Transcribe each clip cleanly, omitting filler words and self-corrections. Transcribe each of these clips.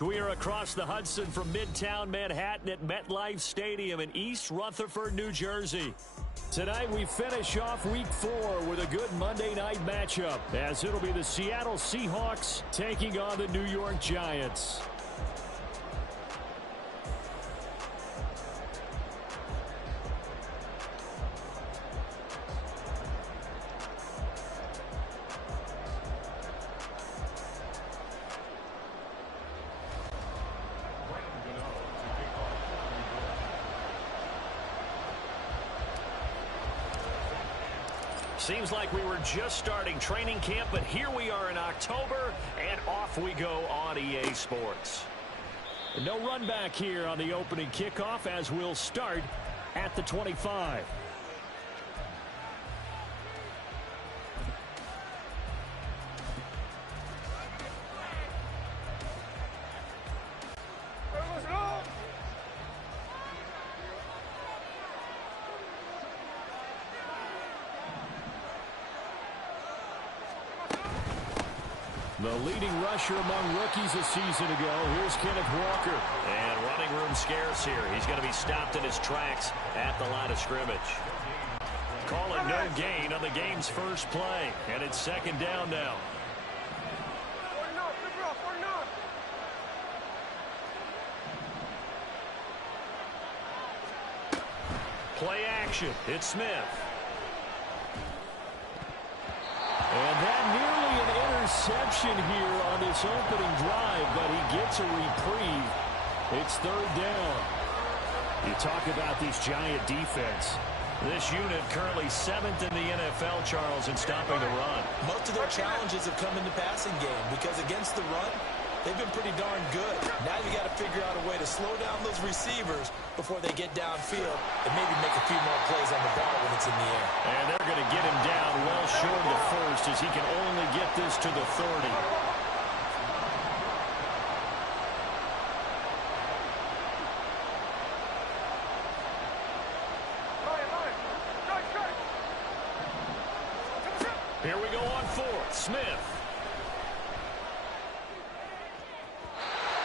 We are across the Hudson from Midtown Manhattan at MetLife Stadium in East Rutherford, New Jersey. Tonight we finish off Week 4 with a good Monday night matchup, as it'll be the Seattle Seahawks taking on the New York Giants. Seems like we were just starting training camp, but here we are in October, and off we go on EA Sports. No run back here on the opening kickoff, as we'll start at the 25. The leading rusher among rookies a season ago. Here's Kenneth Walker. And running room scarce here. He's going to be stopped in his tracks at the line of scrimmage. Calling no gain on the game's first play. And it's second down now. Play action. It's Smith. And that nearly an interception here on this opening drive, but he gets a reprieve. It's third down. You talk about these Giant defense. This unit currently 7th in the NFL, Charles, in stopping the run. Most of their challenges have come in the passing game because against the run, they've been pretty darn good. Now you got to figure out a way to slow down those receivers before they get downfield and maybe make a few more plays on the ball when it's in the air. And they're going to get him down well short of the first, as he can only get this to the 30. Here we go on fourth. Smith.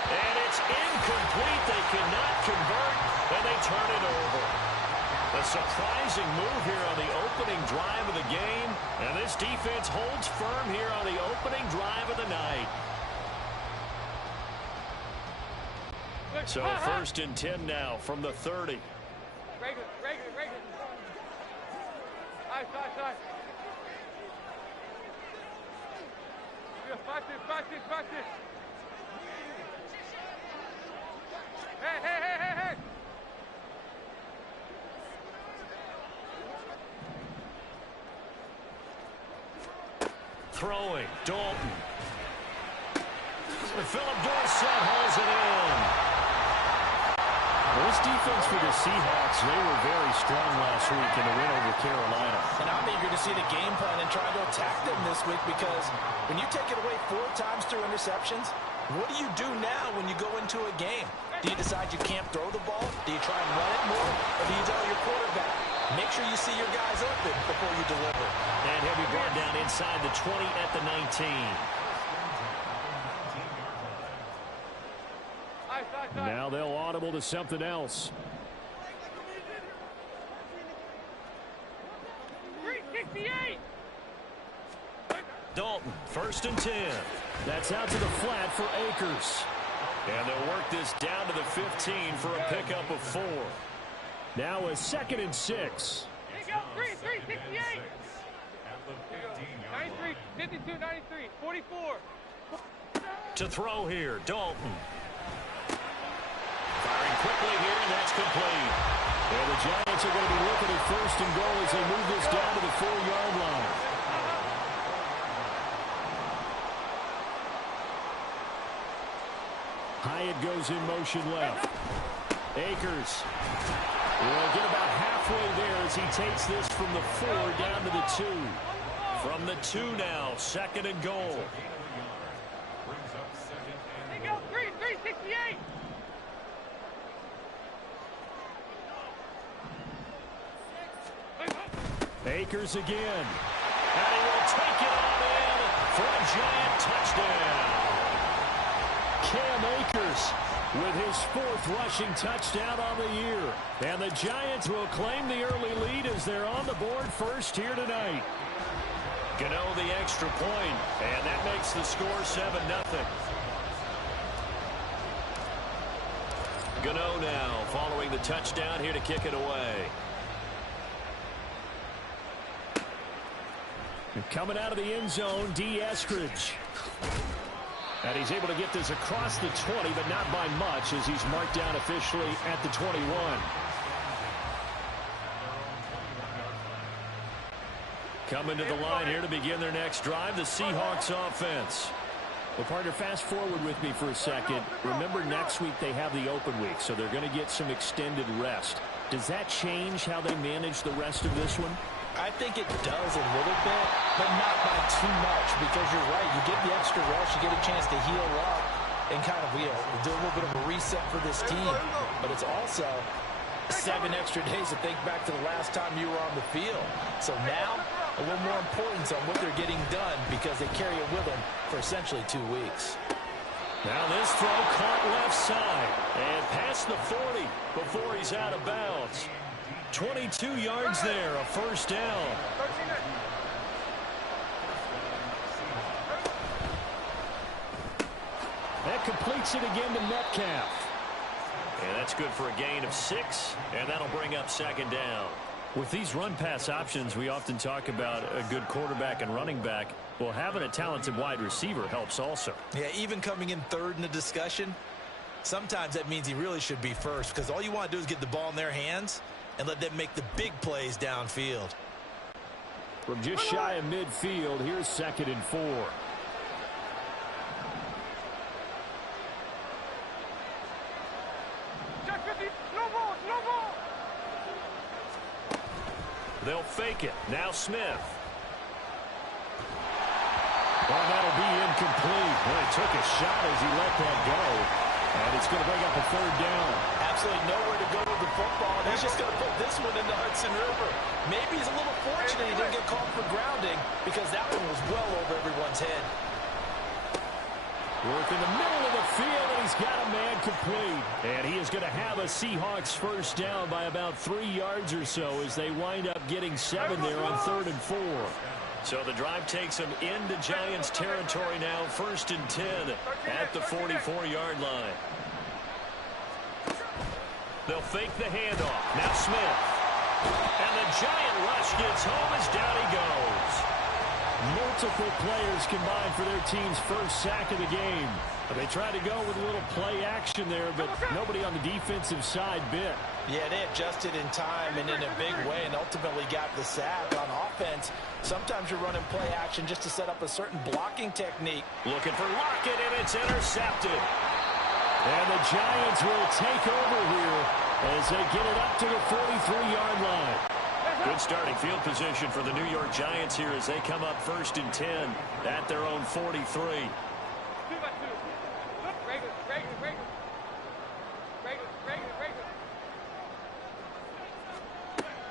And it's incomplete. They cannot convert, and they turn it over. A surprising move here on the opening drive of the game, and this defense holds firm here on the opening drive of the night. So first and 10 now from the 30. Regular. Side. Practice. Hey. Throwing, Dalton. Philip Dorsett hauls it in. Well, this defense for the Seahawks, they were very strong last week in the win over Carolina. And I'm eager to see the game plan and try to attack them this week, because when you take it away 4 times through interceptions, what do you do now when you go into a game? Do you decide you can't throw the ball? Do you try and run it more? Or do you tell your quarterback, make sure you see your guys open before you deliver? And he'll be brought down inside the 20 at the 19. Now they'll audible to something else. 368. Dalton, first and 10. That's out to the flat for Akers. And they'll work this down to the 15 for a pickup of 4. Now a second and 6. There you go, 368. 93, 52, 93, 44. To throw here, Dalton. Firing quickly here, and that's complete. And the Giants are going to be looking at first and goal as they move this down to the 4-yard line. Hyatt goes in motion left. Akers will get about halfway there as he takes this from the 4 down to the 2. From the 2 now, second and goal. There you go, 368. Akers again. And he will take it on in for a Giant touchdown. Cam Akers with his 4th rushing touchdown on the year. And the Giants will claim the early lead as they're on the board first here tonight. Gano the extra point, and that makes the score 7-0. Gano now following the touchdown here to kick it away. Coming out of the end zone, D. Eskridge. And he's able to get this across the 20, but not by much as he's marked down officially at the 21. Coming to the line here to begin their next drive, the Seahawks offense. Well, partner, fast forward with me for a second. Remember, next week they have the open week, so they're going to get some extended rest. Does that change how they manage the rest of this one? I think it does a little bit, but not by too much, because you're right. You get the extra rest, you get a chance to heal up and kind of do a little bit of a reset for this team. But it's also 7 extra days to think back to the last time you were on the field. So now, a little more importance on what they're getting done because they carry it with them for essentially 2 weeks. Now this throw caught left side and past the 40 before he's out of bounds. 22 yards there, a first down. That completes it again to Metcalf. And that's good for a gain of 6, and that'll bring up second down. With these run-pass options, we often talk about a good quarterback and running back. Well, having a talented wide receiver helps also. Yeah, even coming in third in the discussion, sometimes that means he really should be first because all you want to do is get the ball in their hands and let them make the big plays downfield. From just shy of midfield, here's 2nd and 4. They'll fake it. Now Smith. Well, that'll be incomplete. Well, he took a shot as he let that go. And it's going to bring up a 3rd down. Absolutely nowhere to go with the football. And he's just going to put this one into Hudson River. Maybe he's a little fortunate he didn't get called for grounding because that one was well over everyone's head. Work in the middle of the field, and he's got a man complete. And he is going to have a Seahawks first down by about 3 yards or so as they wind up getting 7 there on 3rd and 4. So the drive takes them into Giants territory now, 1st and 10 at the 44-yard line. They'll fake the handoff. Now Smith. And the Giant rush gets home as down he goes. Multiple players combined for their team's first sack of the game. They tried to go with a little play action there, but nobody on the defensive side bit. Yeah, they adjusted in time and in a big way and ultimately got the sack. On offense, sometimes you're running play action just to set up a certain blocking technique. Looking for Lockett, and it's intercepted. And the Giants will take over here as they get it up to the 43-yard line. Good starting field position for the New York Giants here as they come up 1st and 10 at their own 43.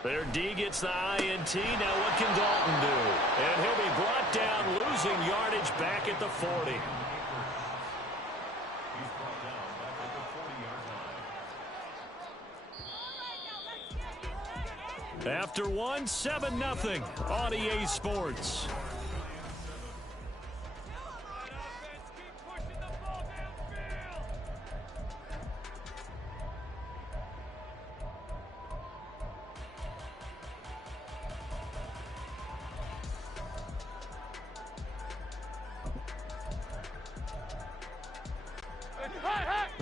Their D gets the INT. Now what can Dalton do? And he'll be brought down, losing yardage back at the 40. After 1, 7-0 on EA Sports.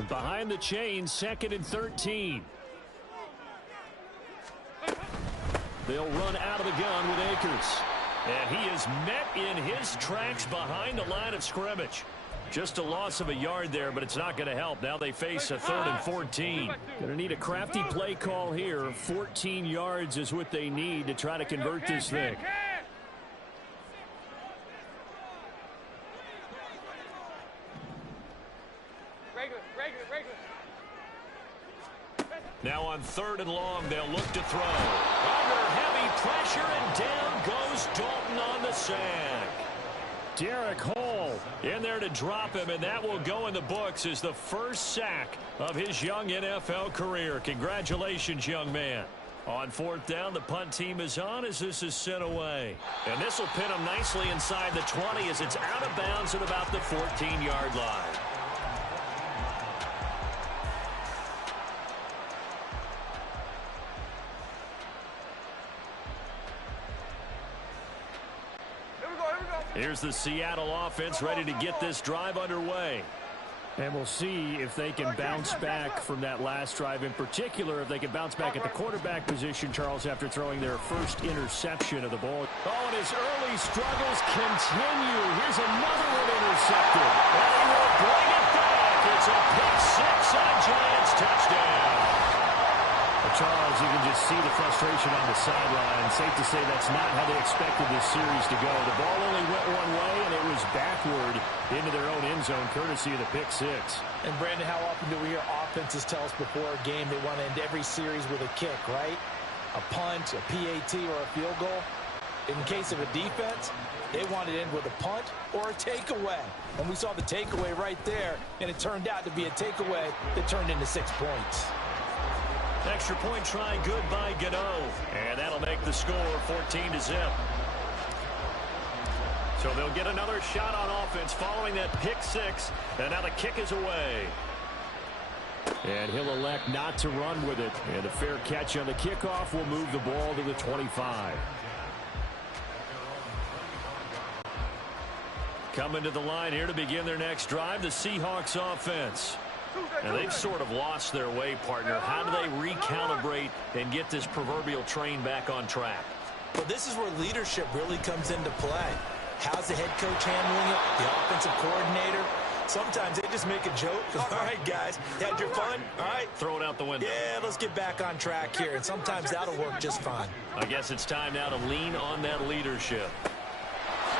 Behind the chain, 2nd and 13. They'll run out of the gun with Akers. And he is met in his tracks behind the line of scrimmage. Just a loss of a yard there, but it's not going to help. Now they face a 3rd and 14. Going to need a crafty play call here. 14 yards is what they need to try to convert this thing. Now on 3rd and long, they'll look to throw. Under heavy pressure, and down goes Dalton on the sack. Derek Hall in there to drop him, and that will go in the books as the first sack of his young NFL career. Congratulations, young man. On fourth down, the punt team is on as this is sent away. And this will pin him nicely inside the 20 as it's out of bounds at about the 14-yard line. Here's the Seattle offense ready to get this drive underway. And we'll see if they can bounce back from that last drive. In particular, if they can bounce back at the quarterback position, Charles, after throwing their first interception of the ball. Oh, and his early struggles continue. Here's another one intercepted. And he will bring it back. It's a pick six on Giants touchdown. Charles, you can just see the frustration on the sideline. Safe to say that's not how they expected this series to go. The ball only went one way, and it was backward into their own end zone, courtesy of the pick six. And, Brandon, how often do we hear offenses tell us before a game they want to end every series with a kick, right? A punt, a PAT, or a field goal. In case of a defense, they want it in with a punt or a takeaway. And we saw the takeaway right there, and it turned out to be a takeaway that turned into 6 points. Extra point try good by Gano. And that'll make the score 14-0. So they'll get another shot on offense following that pick six. And now the kick is away. And he'll elect not to run with it. And the fair catch on the kickoff will move the ball to the 25. Coming to the line here to begin their next drive, the Seahawks offense. And they've sort of lost their way, partner. How do they recalibrate and get this proverbial train back on track? Well, this is where leadership really comes into play. How's the head coach handling it? The offensive coordinator? Sometimes they just make a joke. All right, guys, had your fun? All right. Throw it out the window. Yeah, let's get back on track here. And sometimes that'll work just fine. I guess it's time now to lean on that leadership.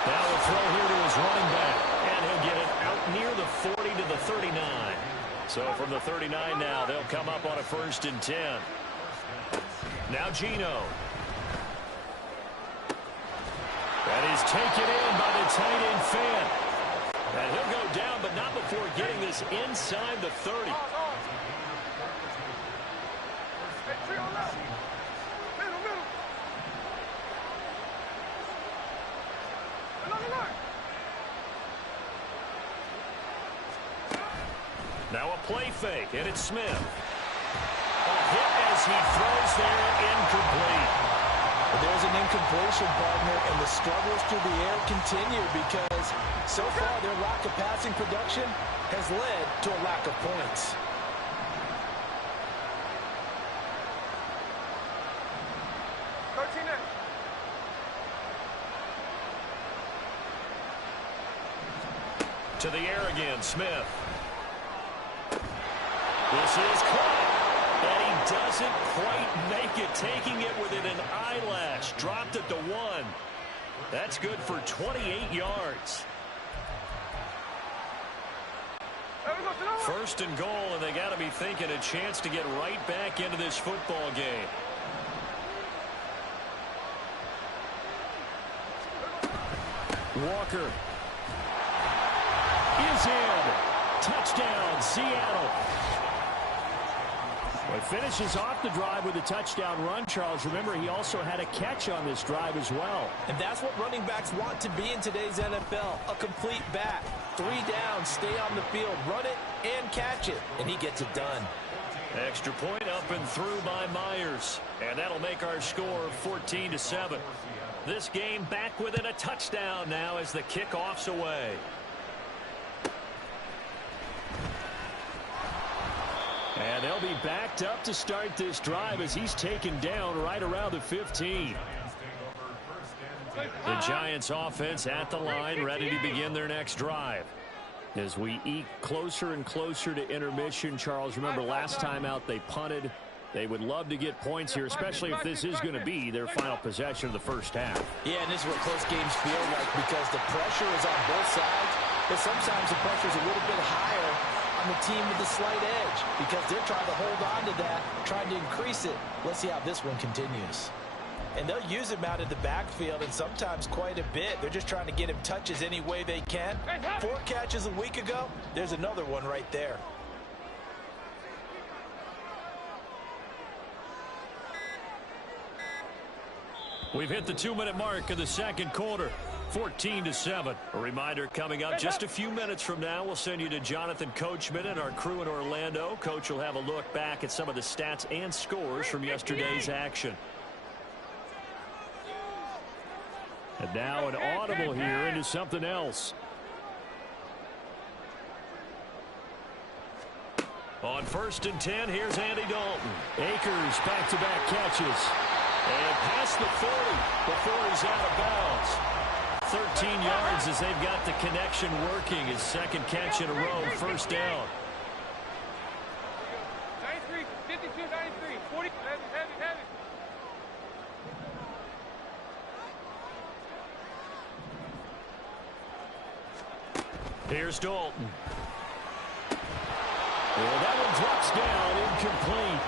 Now the throw here to his running back. And he'll get it out near the 40 to the 39. So from the 39 now, they'll come up on a 1st and 10. Now Geno. That is taken in by the tight end Fant. And he'll go down, but not before getting this inside the 30. Now a play fake, and it's Smith. A hit as he throws there, incomplete. There's an incompletion, partner, and the struggles through the air continue because so far their lack of passing production has led to a lack of points. To the air again, Smith. This is caught, and he doesn't quite make it, taking it within an eyelash. Dropped it to 1. That's good for 28 yards. 1st and goal, and they got to be thinking a chance to get right back into this football game. Walker is in. Touchdown, Seattle. Well, finishes off the drive with a touchdown run, Charles. Remember, he also had a catch on this drive as well. And that's what running backs want to be in today's NFL, a complete back. 3 down, stay on the field, run it, and catch it. And he gets it done. Extra point up and through by Myers. And that'll make our score 14-7. This game back within a touchdown now as the kickoff's away. And they'll be backed up to start this drive as he's taken down right around the 15. The Giants offense at the line, ready to begin their next drive. As we eke closer and closer to intermission, Charles, remember last time out they punted. They would love to get points here, especially if this is going to be their final possession of the first half. Yeah, and this is what close games feel like because the pressure is on both sides, but sometimes the pressure is a little bit higher on the team with the slight edge because they're trying to hold on to that, trying to increase it. Let's see how this one continues. And they'll use him out in the backfield, and sometimes quite a bit. They're just trying to get him touches any way they can. 4 catches a week ago. There's another one right there. We've hit the 2-minute mark of the second quarter. 14-7. A reminder coming up just a few minutes from now. We'll send you to Jonathan Coachman and our crew in Orlando. Coach will have a look back at some of the stats and scores from yesterday's action. And now an audible here into something else. On 1st and 10, here's Andy Dalton. Akers back-to-back catches. And past the 40 before he's out of bounds. 13 yards as they've got the connection working. His second catch in a row, first down. 93, 52, 93, 40, heavy. Here's Dalton. Well, that one drops down, incomplete.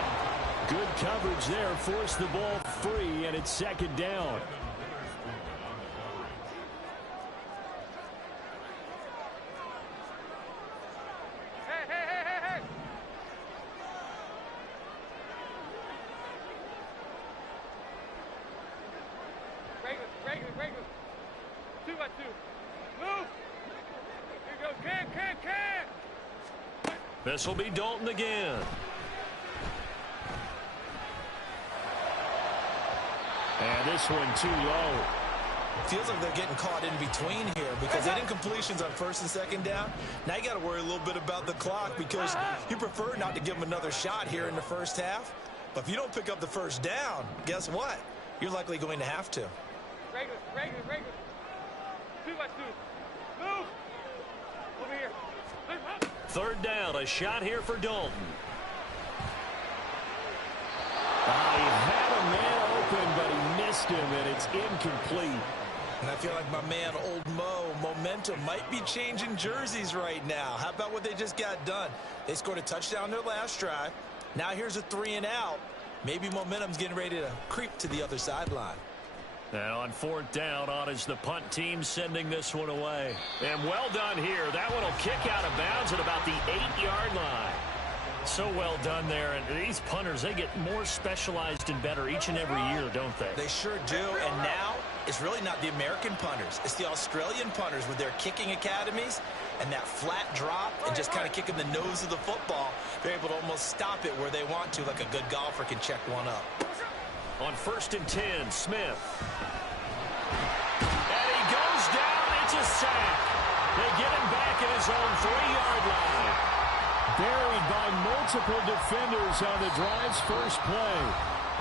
Good coverage there, forced the ball free, and it's second down. Hey. Regular. 2 by 2. Move. Here you go. Can. This will be Dalton again. And this one too low. Feels like they're getting caught in between here because they didn't completions on 1st and 2nd down. Now you got to worry a little bit about the clock because you prefer not to give them another shot here in the first half. But if you don't pick up the first down, guess what? You're likely going to have to. Regular. 2 by 2. Move. Over here. 3rd down, a shot here for Dalton. He had a man open, but he missed him, and it's incomplete. And I feel like my man, Old Mo, momentum might be changing jerseys right now. How about what they just got done? They scored a touchdown their last drive. Now here's a 3 and out. Maybe momentum's getting ready to creep to the other sideline. And on 4th down, on is the punt team sending this one away. And well done here. That one will kick out of bounds at about the 8-yard line. So well done there. And these punters, they get more specialized and better each and every year, don't they? They sure do. And now it's really not the American punters. It's the Australian punters with their kicking academies and that flat drop and just kind of kicking the nose of the football. They're able to almost stop it where they want to, like a good golfer can check one up. On 1st and 10, Smith. And he goes down. It's a sack. They get him back at his own 3-yard line. Buried by multiple defenders on the drive's first play.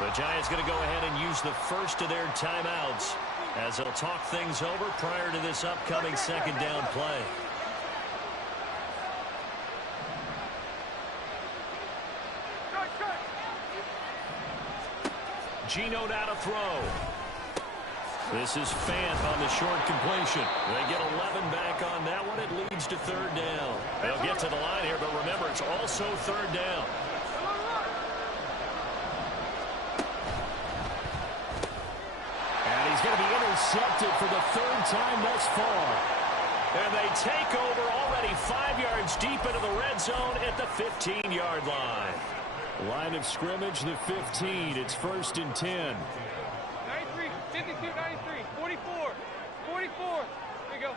The Giants going to go ahead and use the first of their timeouts as they'll talk things over prior to this upcoming 2nd down play. Gino now to throw. This is Fant on the short completion. They get 11 back on that one. It leads to 3rd down. They'll get to the line here, but remember, it's also 3rd down. And he's going to be intercepted for the 3rd time thus far. And they take over already 5 yards deep into the red zone at the 15-yard line. Line of scrimmage, the 15. It's 1st and 10. 93, 52, 93, 44. There you go.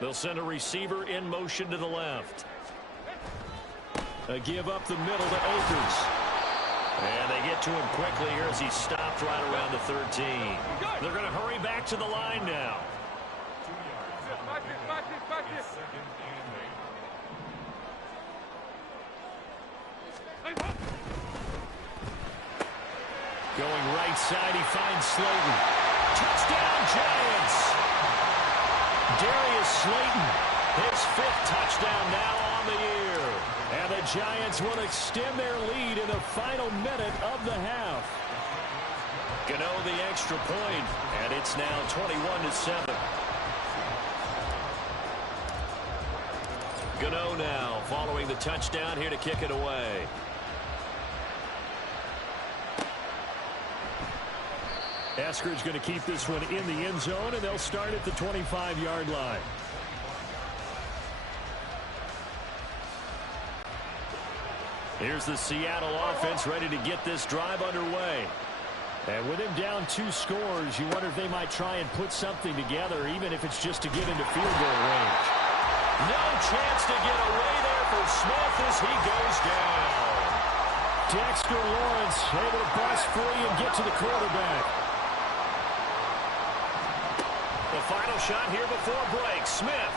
They'll send a receiver in motion to the left. A give up the middle to Akers. And they get to him quickly here as he stopped right around the 13. They're going to hurry back to the line now. Watch this. Going right side, he finds Slayton. Touchdown, Giants! Darius Slayton, his 5th touchdown now on the year. And the Giants will extend their lead in the final minute of the half. Gano the extra point, and it's now 21-7. Gano now following the touchdown here to kick it away. Eskridge going to keep this one in the end zone, and they'll start at the 25-yard line. Here's the Seattle offense ready to get this drive underway. And with him down 2 scores, you wonder if they might try and put something together, even if it's just to get into field goal range. No chance to get away there for Smith as he goes down. Dexter Lawrence able to bust free and get to the quarterback. The final shot here before break. Smith.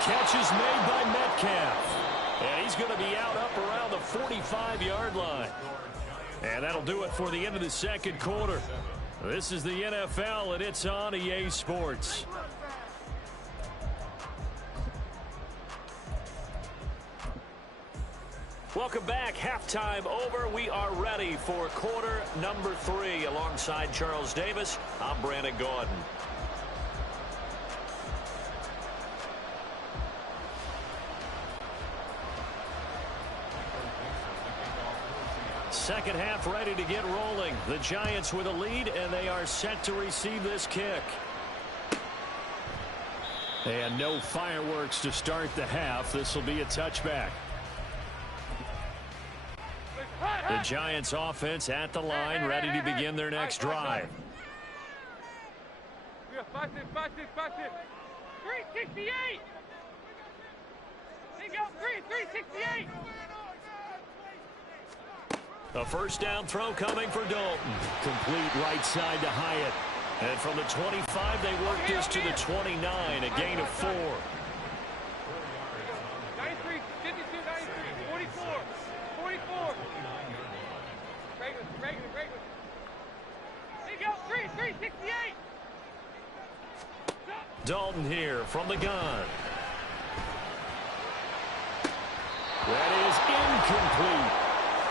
Catch is made by Metcalf. And he's going to be out up around the 45-yard line. And that'll do it for the end of the second quarter. This is the NFL, and it's on EA Sports. Welcome back. Halftime over. We are ready for quarter number 3. Alongside Charles Davis, I'm Brandon Gordon. Second half ready to get rolling. The Giants with a lead, and they are set to receive this kick. And no fireworks to start the half. This will be a touchback. The Giants offense at the line, ready to begin their next drive. 368. They go 368. A first down throw coming for Dalton. Complete right side to Hyatt. And from the 25, they work this to the 29, a gain of 4. 93, 52, 93, 44, 44. Regular. They go 368. Dalton here from the gun. That is incomplete.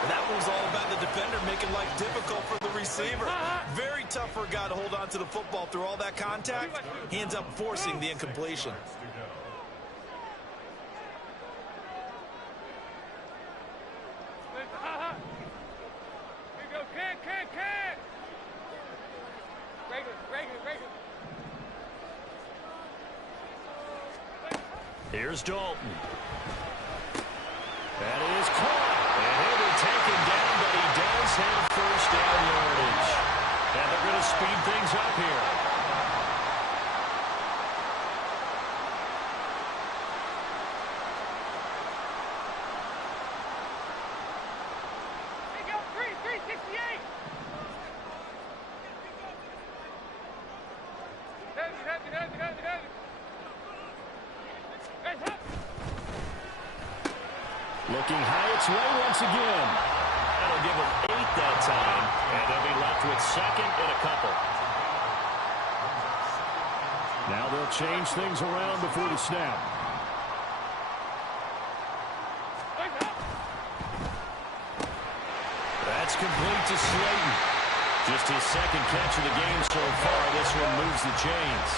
That was all about the defender making life difficult for the receiver. Very tough for a guy to hold on to the football through all that contact. He ends up forcing the incompletion. Here goes can. Regular. Here's Dalton. That is caught. And he'll be taken down, but he does have first down yardage. And they're going to speed things up here. They go 368. Heavy. Looking Hyatt's way once again. That'll give him 8 that time. And they'll be left with second and a couple. Now they'll change things around before the snap. That's complete to Slayton. Just his second catch of the game so far. This one moves the chains.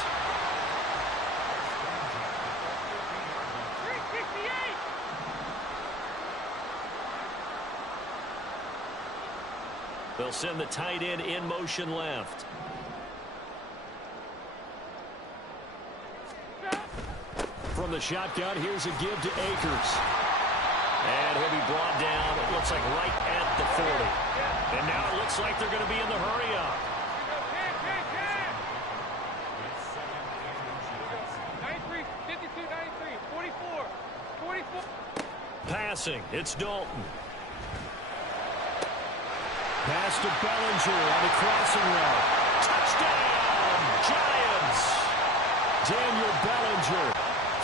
368. They'll send the tight end in motion left. From the shotgun, here's a give to Akers. And he'll be brought down, it looks like right at the 40. And now it looks like they're going to be in the hurry-up. 93, 52, 93, 44. Passing, it's Dalton. Pass to Bellinger on the crossing route. Touchdown, Giants! Daniel Bellinger,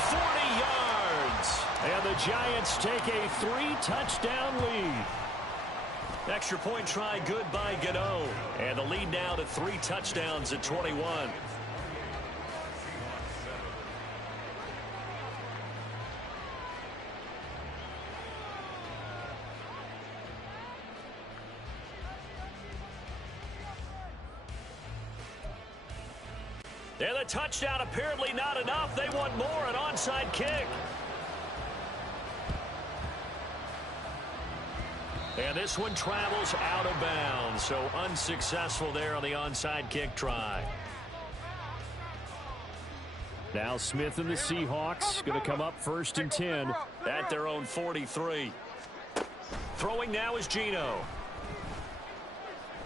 40 yards. And the Giants take a 3-touchdown lead. Extra point try good by Gano. And the lead now to 3 touchdowns at 21. And the touchdown apparently not enough. They want more, an onside kick. And this one travels out of bounds, so unsuccessful there on the onside kick try. Now Smith and the Seahawks going to come up 1st and 10 at their own 43. Throwing now is Geno.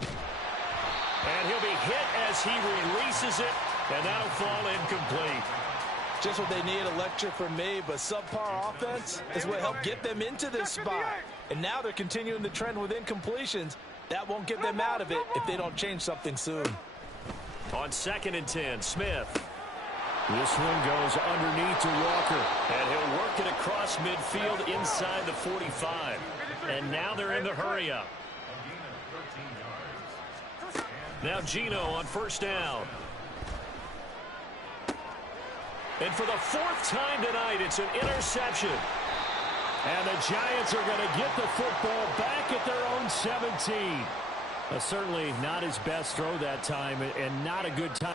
And he'll be hit as he releases it, and that'll fall incomplete. Just what they need, a lecture from me, but subpar offense is what helped get them into this spot. And now they're continuing the trend with incompletions. That won't get them out of it if they don't change something soon. On 2nd and 10, Smith. This one goes underneath to Walker, and he'll work it across midfield inside the 45. And now they're in the hurry-up. Now Geno on 1st down. And for the 4th time tonight, it's an interception. And the Giants are going to get the football back at their own 17. Certainly not his best throw that time, and not a good time.